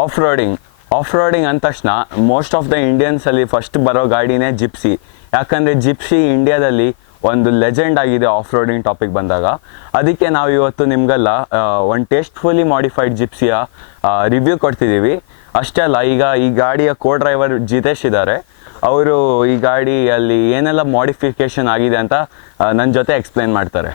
Off roading ಅಂದ ತಕ್ಷಣ most of the ಇಂಡಿಯನ್ಸಲ್ಲಿ first ಬರೋ ಗಾಡಿನೇ ಜಿಪ್ಸಿ. ಯಾಕಂದರೆ ಜಿಪ್ಸಿ ಇಂಡಿಯಾದಲ್ಲಿ ಒಂದು ಲೆಜೆಂಡ್ ಆಗಿದೆ ಆಫ್ ರೋಡಿಂಗ್ ಟಾಪಿಕ್ ಬಂದಾಗ. ಅದಕ್ಕೆ ನಾವು ಇವತ್ತು ನಿಮಗೆಲ್ಲ ಒಂದು ಟೇಸ್ಟ್ಫುಲಿ ಮಾಡಿಫೈಡ್ ಜಿಪ್ಸಿಯ ರಿವ್ಯೂ ಕೊಡ್ತಿದ್ದೀವಿ. ಅಷ್ಟೇ ಅಲ್ಲ, ಈಗ ಈ ಗಾಡಿಯ ಕೋ ಡ್ರೈವರ್ ಜಿತೇಶ್ ಇದ್ದಾರೆ. ಅವರು ಈ ಗಾಡಿಯಲ್ಲಿ ಏನೆಲ್ಲ ಮಾಡಿಫಿಕೇಷನ್ ಆಗಿದೆ ಅಂತ ನನ್ನ ಜೊತೆ ಎಕ್ಸ್ಪ್ಲೇನ್ ಮಾಡ್ತಾರೆ.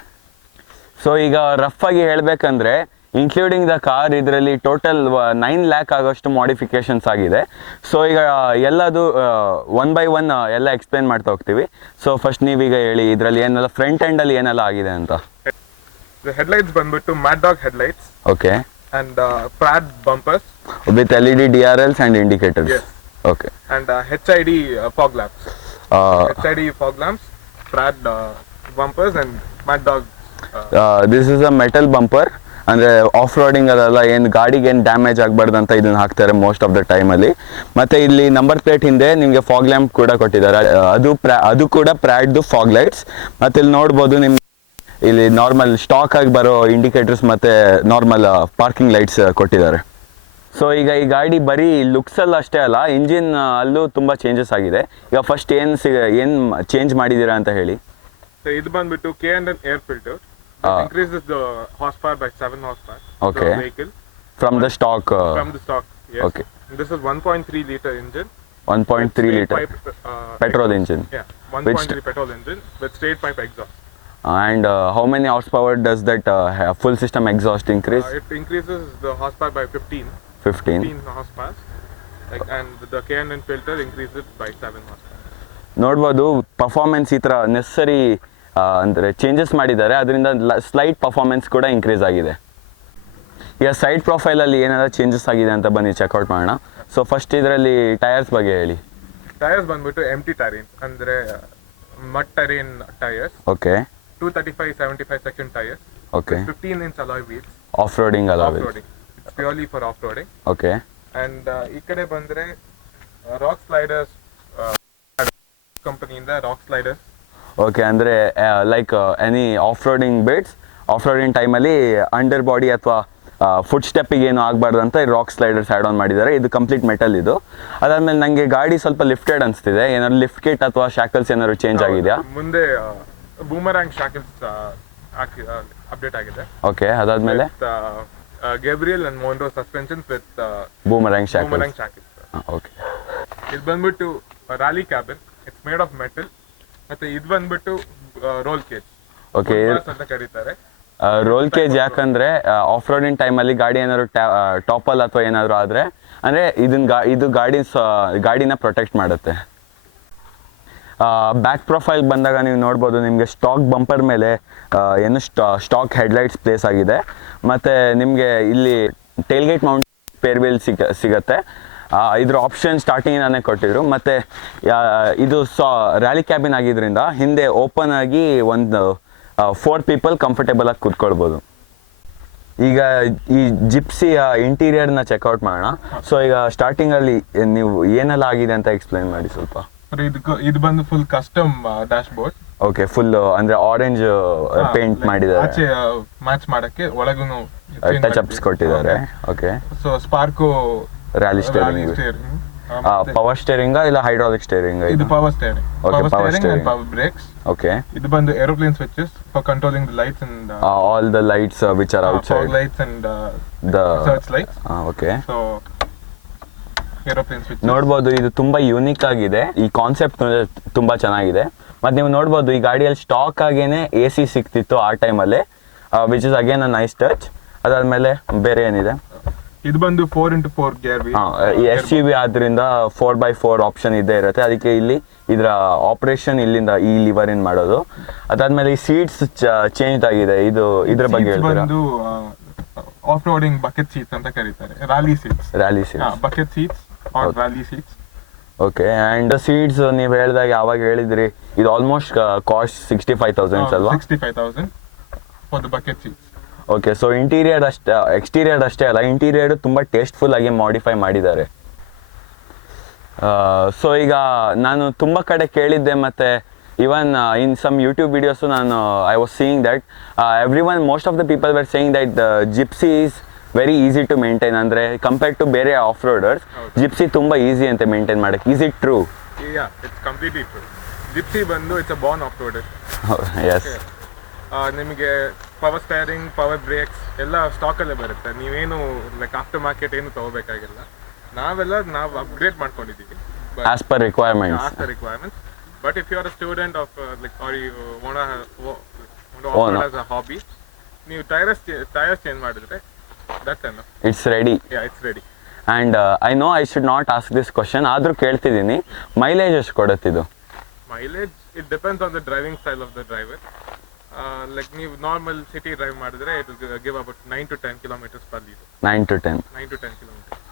ಸೊ ಈಗ ರಫ್ ಆಗಿ ಹೇಳಬೇಕಂದ್ರೆ ಇನ್ಕ್ಲೂಡಿಂಗ್ ದ ಕಾರ್ ಇದರಲ್ಲಿ ಟೋಟಲ್ 9 lakh ಆಗೋಷ್ಟು ಮಾಡಿಫಿಕೇಷನ್ಸ್ ಆಗಿದೆ. ಸೊ ಈಗ ಎಲ್ಲದು 1 by 1 ಎಲ್ಲ ಎಕ್ಸ್ಪ್ಲೇನ್ ಮಾಡ್ತಾ ಹೋಗ್ತೀವಿ. ಸೊ ಫಸ್ಟ್ ನೀವೀಗ ಹೇಳಿ ಇದರಲ್ಲಿ ಏನೆಲ್ಲ ಫ್ರಂಟ್ ಎಂಡಲ್ಲಿ ಏನೆಲ್ಲ ಆಗಿದೆ ಅಂತ. ಹೆಡ್ಲೈಟ್ಸ್ ಬಂದ್ಬಿಟ್ಟು Mad Dog headlights. Okay. And broad bumpers with LED DRLs and indicators. Yes. Okay. And HID fog lamps. HID fog lamps, Pratt bumpers and Mad Dog. This is a metal bumper. ಅಂದರೆ of roading ಅಲ್ಲ ಏನು ಗಾಡಿಗೆ ಏನು damage ಆಗಬಾರ್ದು ಅಂತ ಇದನ್ನು ಹಾಕ್ತಾರೆ most of the ಟೈಮಲ್ಲಿ. ಮತ್ತು ಇಲ್ಲಿ ನಂಬರ್ ಪ್ಲೇಟ್ ಹಿಂದೆ ನಿಮಗೆ ಫಾಗ್ ಲ್ಯಾಂಪ್ ಕೂಡ ಕೊಟ್ಟಿದ್ದಾರೆ. ಅದು ಕೂಡ ಪ್ರ್ಯಾಡ್ದು ಫಾಗ್ ಲೈಟ್ಸ್. ಮತ್ತು ಇಲ್ಲಿ ನೋಡ್ಬೋದು ನಿಮ್ಗೆ ಇಲ್ಲಿ ನಾರ್ಮಲ್ ಸ್ಟಾಕ್ ಆಗಿ ಬರೋ ಇಂಡಿಕೇಟರ್ಸ್ ಮತ್ತು ನಾರ್ಮಲ್ ಪಾರ್ಕಿಂಗ್ ಲೈಟ್ಸ್ ಕೊಟ್ಟಿದ್ದಾರೆ. ಸೊ ಈಗ ಈ ಗಾಡಿ ಬರೀ ಲುಕ್ಸಲ್ಲಿ ಅಷ್ಟೇ ಅಲ್ಲ, ಇಂಜಿನ್ ಅಲ್ಲೂ ತುಂಬ ಚೇಂಜಸ್ ಆಗಿದೆ. ಈಗ ಫಸ್ಟ್ ಏನು ಚೇಂಜ್ ಮಾಡಿದ್ದೀರಾ ಅಂತ ಹೇಳಿ. ಸೊ ಇದು ಬಂದ್ಬಿಟ್ಟು K&N air filter. Increases the horsepower by 7 horsepower. Okay. The vehicle. From the stock. From the stock. Yes. Okay. This is 1.3 liter engine. 1.3 liter. Pipe, petrol exhaust. engine. Yeah. 1.3 petrol engine with straight pipe exhaust. And how many horsepower does that full system exhaust increase? It increases the horsepower by 15 horsepower. And the K&N filter increases by 7 horsepower. ನೋಡ್ಬೋದು performance ಈ ಥರ necessary ಅಂದರೆ changes ಮಾಡಿದ್ದಾರೆ. ಅದರಿಂದ slight performance ಕೂಡ increase ಆಗಿದೆ. ಈಗ side ಪ್ರೊಫೈಲಲ್ಲಿ ಏನಾದರೂ ಚೇಂಜಸ್ ಆಗಿದೆ ಅಂತ ಬನ್ನಿ ಚೆಕ್ಔಟ್ ಮಾಡೋಣ. ಸೊ ಫಸ್ಟ್ ಇದರಲ್ಲಿ ಟೈರ್ಸ್ ಬಗ್ಗೆ ಹೇಳಿ. ಟೈರ್ಸ್ ಬಂದ್ಬಿಟ್ಟು ಎಂಟಿ ಟೈರಿಂಗ್ ಅಂದರೆ mud terrain tyres. Okay. 235/75 section tyres. Okay. 15-inch alloy wheels. Off roading ಅಲ್ಲ wheels. It's purely for off roading. Okay. And ಈ ಕಡೆ ಬಂದರೆ ರಾಕ್ ಸ್ಲೈಡರ್ಸ್ ಕಂಪನಿಯಿಂದ ರಾಕ್ ಸ್ಲೈಡರ್ಸ್. ಓಕೆ. ಅಂದರೆ like any off roading bits, off roading ಟೈಮಲ್ಲಿ under body ಅಥವಾ foot ಸ್ಟೆಪ್ಪಿಗೆ ಏನು ಆಗಬಾರ್ದು ಅಂತ ರಾಕ್ ಸ್ಲೈಡರ್ಸ್ ಆ್ಯಡ್ ಆನ್ ಮಾಡಿದ್ದಾರೆ. ಇದು ಕಂಪ್ಲೀಟ್ ಮೆಟಲ್ ಇದು. ಅದಾದಮೇಲೆ ನನಗೆ ಗಾಡಿ ಸ್ವಲ್ಪ ಲಿಫ್ಟೆಡ್ ಅನಿಸ್ತಿದೆ. ಏನಾದ್ರು ಲಿಫ್ಟ್ ಕಿಟ್ ಅಥವಾ ಶಾಕಲ್ಸ್ ಏನಾದ್ರು ಚೇಂಜ್ ಆಗಿದೆಯಾ? ಮುಂದೆ ಬೂಮರಾಂಗ್ ಶಾಕಲ್ಸ್ ಅಪ್ಡೇಟ್ ಆಗಿದೆ. ಓಕೆ. ಅದಾದಮೇಲೆ Gabriel and Monroe suspensions with boomerang shackles. Okay. ಇದು ಬಂದ್ಬಿಟ್ಟು rally cabin. It's made of metal. ಮತ್ತೆ ಇದು ಬಂದ್ಬಿಟ್ಟು ರೋಲ್ ಕೇಜ್. ಓಕೆ. ಅಂತ ಕರೀತಾರೆ. ರೋಲ್ ಕೇಜ್ ಯಾಕಂದ್ರೆ ಆಫ್ ರೋಡಿಂಗ್ ಟೈಮಲ್ಲಿ ಗಾಡಿ ಏನಾದ್ರು ಟಾಪಲ್ ಅಥವಾ ಏನಾದ್ರು ಆದರೆ ಅಂದರೆ ಇದು ಗಾಡಿನ ಪ್ರೊಟೆಕ್ಟ್ ಮಾಡುತ್ತೆ. ಬ್ಯಾಕ್ ಪ್ರೊಫೈಲ್ ಬಂದಾಗ ನೀವು ನೋಡ್ಬೋದು ನಿಮಗೆ ಸ್ಟಾಕ್ ಬಂಪರ್ ಮೇಲೆ ಏನು ಸ್ಟಾಕ್ ಹೆಡ್ಲೈಟ್ಸ್ ಪ್ಲೇಸ್ ಆಗಿದೆ. ಮತ್ತು ನಿಮಗೆ ಇಲ್ಲಿ ಟೇಲ್ಗೇಟ್ ಮೌಂಟ್ ಸ್ಪೇರ್ ವೀಲ್ ಸಿಗತ್ತೆ. ಇದ್ರ ಆಪ್ಷನ್ ಸ್ಟಾರ್ಟಿಂಗಿನಾನೇ ಕೊಟ್ಟಿದ್ರು. ಮತ್ತು ಇದು ರ್ಯಾಲಿ ಕ್ಯಾಬಿನ್ ಆಗಿದ್ದರಿಂದ ಹಿಂದೆ ಓಪನ್ ಆಗಿ ಒಂದು 4 people ಕಂಫರ್ಟೇಬಲ್ ಆಗಿ ಕೂತ್ಕೊಳ್ಬೋದು. ಈಗ ಈ ಜಿಪ್ಸಿಯ ಇಂಟೀರಿಯರ್ನ ಚೆಕ್ಔಟ್ ಮಾಡೋಣ. ಸೊ ಈಗ ಸ್ಟಾರ್ಟಿಂಗಲ್ಲಿ ನೀವು ಏನೆಲ್ಲ ಆಗಿದೆ ಅಂತ ಎಕ್ಸ್ಪ್ಲೈನ್ ಮಾಡಿ ಸ್ವಲ್ಪ. ಇದು ಬಂದು full custom dashboard. Okay. Full ಅಂದರೆ ಆರೆಂಜ್ ಪೇಂಟ್ ಮಾಡಿದ್ದಾರೆ. ಆಚೆ ಮ್ಯಾಚ್ ಮಾಡಕ್ಕೆ ಒಳಗೂ ಟಚ್ ಅಪ್ಸ್ ಕೊಟ್ಟಿದ್ದಾರೆ. Okay. So Sparco rally steering. Power steering ಇಲ್ಲ ಹೈಡ್ರಾಲಿಕ್ ಸ್ಟೇರಿಂಗ್? ಇದು power steering. Okay. Power steering, power brakes. Okay. ಇದು ಬಂದು aeroplane switches for controlling the lights and all the lights which are outside. Fog lights and the search lights. Okay. So aeroplane switch ನೋಡ್ಬೋದು. ಇದು ತುಂಬಾ unique ಆಗಿದೆ. ಈ concept ತುಂಬಾ ಚೆನ್ನಾಗಿದೆ. ಮತ್ತೆ ನೀವು ನೋಡ್ಬೋದು ಈ ಗಾಡಿಯಲ್ಲಿ ಸ್ಟಾಕ್ ಆಗೇನೆ AC ಸಿಕ್ತಿತ್ತು ಆ ಟೈಮಲ್ಲಿ, which is again a nice touch. ಅದಾದ್ಮೇಲೆ ಬೇರೆ ಏನಿದೆ? ಇದು ಬಂದು 4x4 ಗೇರ್ ವೀಲ್. SUV ಆದ್ರಿಂದ 4x4 ಆಪ್ಷನ್ ಇದ್ದೇ ಇರುತ್ತೆ. ಅದಕ್ಕೆ ಇಲ್ಲಿ ಇದರ ಆಪರೇಷನ್ ಇಲ್ಲಿಂದ ಈ ಲಿವರ್ ಇನ್ ಮಾಡೋದು. ಅದಾದ್ಮೇಲೆ ಈ ಸೀಟ್ಸ್ ಚೇಂಜ್ ಆಗಿದೆ. ಇದ್ರ ಬಗ್ಗೆ ಹೇಳ್ತೀರಾ? ಬಂದು ಆಫ್ ರೋಡಿಂಗ್ ಬಕೆಟ್ ಸೀಟ್ಸ್ ಅಂತ ಕರೀತಾರೆ. Rally seats. Bucket seats R rally seats. Okay. And seats ನೀವು ಹೇಳಿದಾಗ ಯಾವಾಗ ಹೇಳಿದ್ರಿ ಇದು ಆಲ್ಮೋಸ್ಟ್ ಕಾಸ್ಟ್ 65,000 ಅಲ್ವಾ? 65,000 for the bucket seats. Okay. So interior exterior ಅಷ್ಟೇ ಅಲ್ಲ, ಇಂಟೀರಿಯರ್ ತುಂಬ ಟೇಸ್ಟ್ಫುಲ್ ಆಗಿ ಮಾಡಿಫೈ ಮಾಡಿದ್ದಾರೆ. ಸೊ ಈಗ ನಾನು ತುಂಬ ಕಡೆ ಕೇಳಿದ್ದೆ, ಮತ್ತು even in some YouTube videos ನಾನು I was seeing that most of the people were saying that Gypsy is very easy to maintain. ಅಂದರೆ ಕಂಪೇರ್ ಟು ಬೇರೆ ಆಫ್ ರೋಡರ್ಸ್ ಜಿಪ್ಸಿ ತುಂಬ ಈಸಿ ಅಂತ ಮೇಂಟೈನ್ ಮಾಡೋಕ್ಕೆ. Is it true? It's completely true. Gypsy ಬಂದು it's a born off roader. Yes. ನಿಮಗೆ power steering, power brakes ಎಲ್ಲ ಸ್ಟಾಕಲ್ಲೇ ಬರುತ್ತೆ. ನೀವೇನು ಲೈಕ್ ಆಫ್ಟರ್ ಮಾರ್ಕೆಟ್ ಏನು ತೊಗೋಬೇಕಾಗಿಲ್ಲ. ನಾವು ಅಪ್ಗ್ರೇಡ್ ಮಾಡ್ಕೊಂಡಿದ್ದೀವಿ as per requirements. But if you are a student of like are you want as a hobby, ನೀವು tyres change ಮಾಡಿದ್ರೆ that's enough. It's ready. It's ready. And I know I should not ask this question, ಆದರೂ ಕೇಳ್ತಿದ್ದೀನಿ, mileage ಎಷ್ಟು ಕೊಡುತ್ತಿದ್ದು? Mileage it depends on the driving style of the driver. Like ನೀವು normal city drive ಮಾಡಿದ್ರೆ it will give about 9 to 10 kilometers per liter. 9 to 10 kilometers.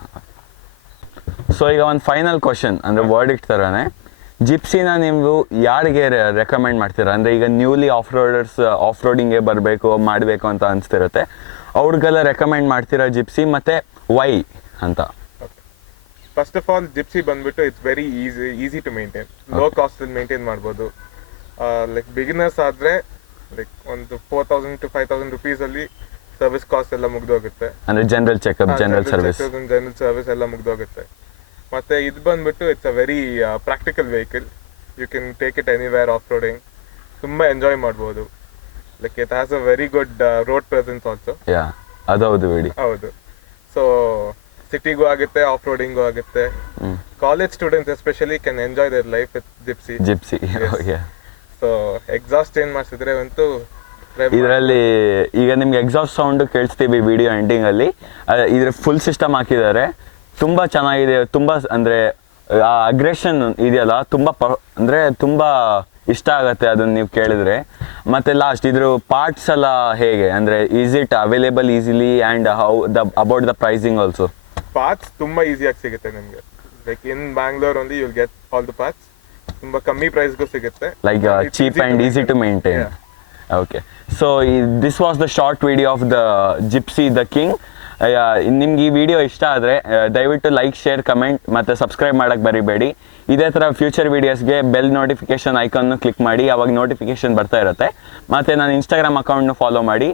So ಈಗ ಒಂದು final question, ಅಂದರೆ verdict ಥರನೇ, ಜಿಪ್ಸಿನ ನೀವು ಯಾರಿಗೆ ರೆಕಮೆಂಡ್ ಮಾಡ್ತೀರಾ? ಅಂದರೆ ಈಗ ನ್ಯೂಲಿ ಆಫ್ ರೋಡಿಂಗ್ಗೆ ಬರಬೇಕು ಮಾಡಬೇಕು ಅಂತ ಅನಿಸ್ತಿರುತ್ತೆ, ಅವ್ರಿಗೆಲ್ಲ ರೆಕಮೆಂಡ್ ಮಾಡ್ತೀರಾ ಜಿಪ್ಸಿ, ಮತ್ತು ವೈ ಅಂತ? ಫಸ್ಟ್ ಆಫ್ ಆಲ್ ಜಿಪ್ಸಿ ಬಂದ್ಬಿಟ್ಟು it's very easy to maintain. Low ಕಾಸ್ಟಲ್ಲಿ ಮೇಂಟೈನ್ ಮಾಡ್ಬೋದು. ಲೈಕ್ ಬಿಗಿನರ್ಸ್ ಆದರೆ ಲೈಕ್ ಒಂದು 4,000 to 5,000 rupees ಸರ್ವಿಸ್ ಕಾಸ್ಟ್ ಎಲ್ಲ ಮುಗ್ದೋಗುತ್ತೆ. ಅಂದರೆ ಜನರಲ್ ಚೆಕಪ್, ಜನರಲ್ ಸರ್ವಿಸ್ ಎಲ್ಲ ಮುಗ್ದೋಗುತ್ತೆ. ಮತ್ತೆ ಇದು ಬಂದ್ಬಿಟ್ಟು it's a very practical vehicle. You can take it anywhere off roading. ತುಂಬ ಎಂಜಾಯ್ ಮಾಡ್ಬೋದು. Like it has a very good road presence also. ಅದೌದು ಬಿಡಿ. ಹೌದು. ಸೊ ಸಿಟಿಗೂ ಆಗುತ್ತೆ, ಆಫ್ ರೋಡಿಂಗೂ ಆಗುತ್ತೆ. College students especially can enjoy their life with Gypsy. So exhaust ಏನು ಮಾಡಿಸಿದ್ರೆ ಅಂತೂ ಇದರಲ್ಲಿ ಈಗ ನಿಮ್ಗೆ ಎಕ್ಸಾಸ್ಟ್ ಸೌಂಡ್ ಕೇಳಿಸ್ತೀವಿ ವಿಡಿಯೋ ಎಂಡಿಂಗಲ್ಲಿ. ಇದ್ರ ಫುಲ್ ಸಿಸ್ಟಮ್ ಹಾಕಿದ್ದಾರೆ, ತುಂಬ ಚೆನ್ನಾಗಿದೆ. ತುಂಬ ಅಂದರೆ ಆ ಅಗ್ರೆಷನ್ ಇದೆಯಲ್ಲ, ತುಂಬ ಅಂದರೆ ತುಂಬ ಇಷ್ಟ ಆಗುತ್ತೆ ಅದನ್ನು ನೀವು ಕೇಳಿದ್ರೆ. ಮತ್ತು ಲಾಸ್ಟ್ ಇದ್ರ ಪಾರ್ಟ್ಸ್ ಎಲ್ಲ ಹೇಗೆ, ಅಂದರೆ is it available easily and how about the pricing also? Parts ತುಂಬ ಈಸಿಯಾಗಿ ಸಿಗುತ್ತೆ ನಿಮಗೆ. Like in Bangalore only you will get all the parts. ತುಂಬ ಕಮ್ಮಿ ಪ್ರೈಸ್ಗೂ ಸಿಗುತ್ತೆ. Like cheap and easy to maintain. Okay, so this was the short video of the Gypsy the king. ನಿಮ್ಗೆ ಈ ವಿಡಿಯೋ ಇಷ್ಟ ಆದರೆ ದಯವಿಟ್ಟು ಲೈಕ್, ಶೇರ್, ಕಮೆಂಟ್ ಮತ್ತು ಸಬ್ಸ್ಕ್ರೈಬ್ ಮಾಡೋಕ್ಕೆ ಬರಿಬೇಡಿ. ಇದೇ ಥರ ಫ್ಯೂಚರ್ ವೀಡಿಯೋಸ್ಗೆ ಬೆಲ್ ನೋಟಿಫಿಕೇಷನ್ ಐಕಾನ್ನು ಕ್ಲಿಕ್ ಮಾಡಿ, ಅವಾಗ ನೋಟಿಫಿಕೇಷನ್ ಬರ್ತಾ ಇರುತ್ತೆ. ಮತ್ತು ನಾನು ಇನ್ಸ್ಟಾಗ್ರಾಮ್ ಅಕೌಂಟ್ನು ಫಾಲೋ ಮಾಡಿ,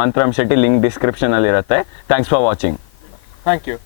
ಮಂತ್ರಂ ಶೆಟ್ಟಿ, ಲಿಂಕ್ ಡಿಸ್ಕ್ರಿಪ್ಷನಲ್ಲಿರುತ್ತೆ. Thanks for watching. Thank you.